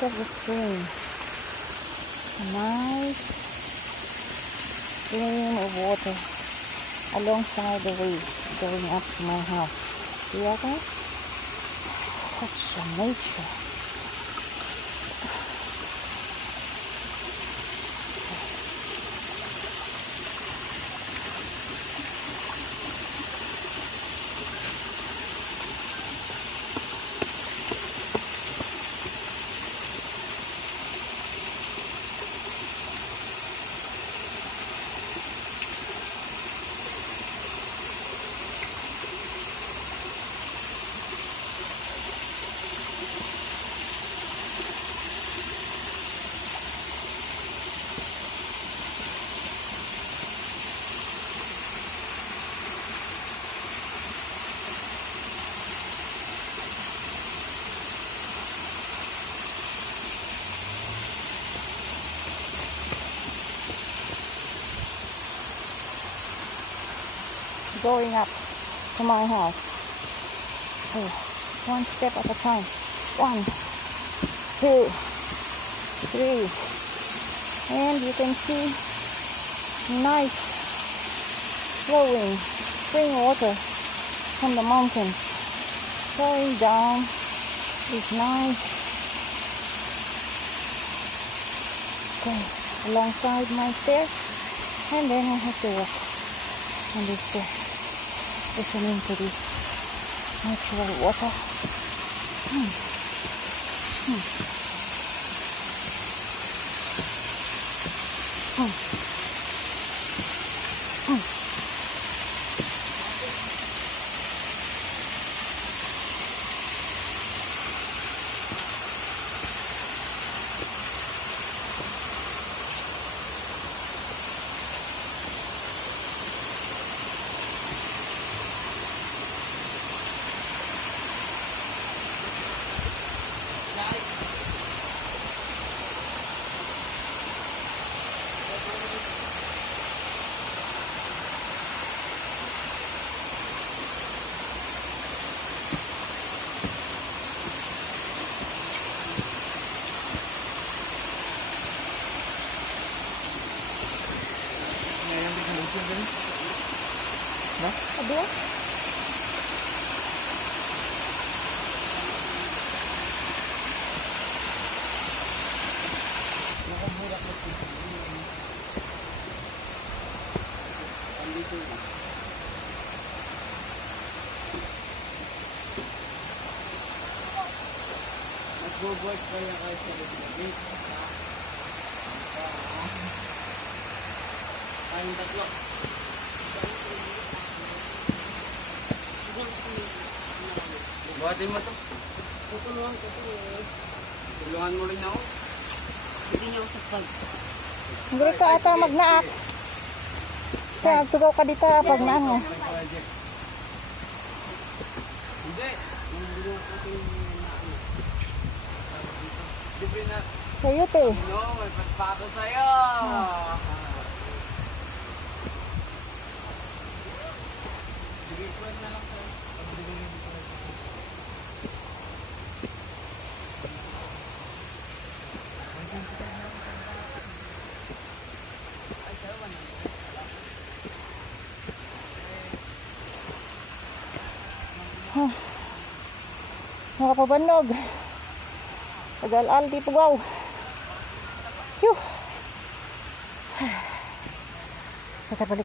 Look at the stream. A nice stream of water alongside the way going up to my house. See that guys? Such a nature. Going up to my house. Oh, one step at a time. 1, 2, 3, and you can see nice flowing spring water from the mountain flowing down. It's nice. Okay, alongside my stairs, and then I have to walk on this stairs. Listening to this natural water. Hmm. Ada? Nag-go-board kaya kayo sa lubig. Tayong tatlo. Buhatin mo ito. Tutulungan ko ito eh. Tulungan mo rin ako. Hindi niya ako sakpag. Hindi ka ata magnaak. Kaya nagtugaw ka dito pag naan nga. Hindi. Nandun ako yung naano. Libre na. Sa'yo te. No, may paspato sa'yo. Sige, kuwan na lang sa'yo. Nakapabanog. Tagal-al di pugaw. Yuh. Kita balik.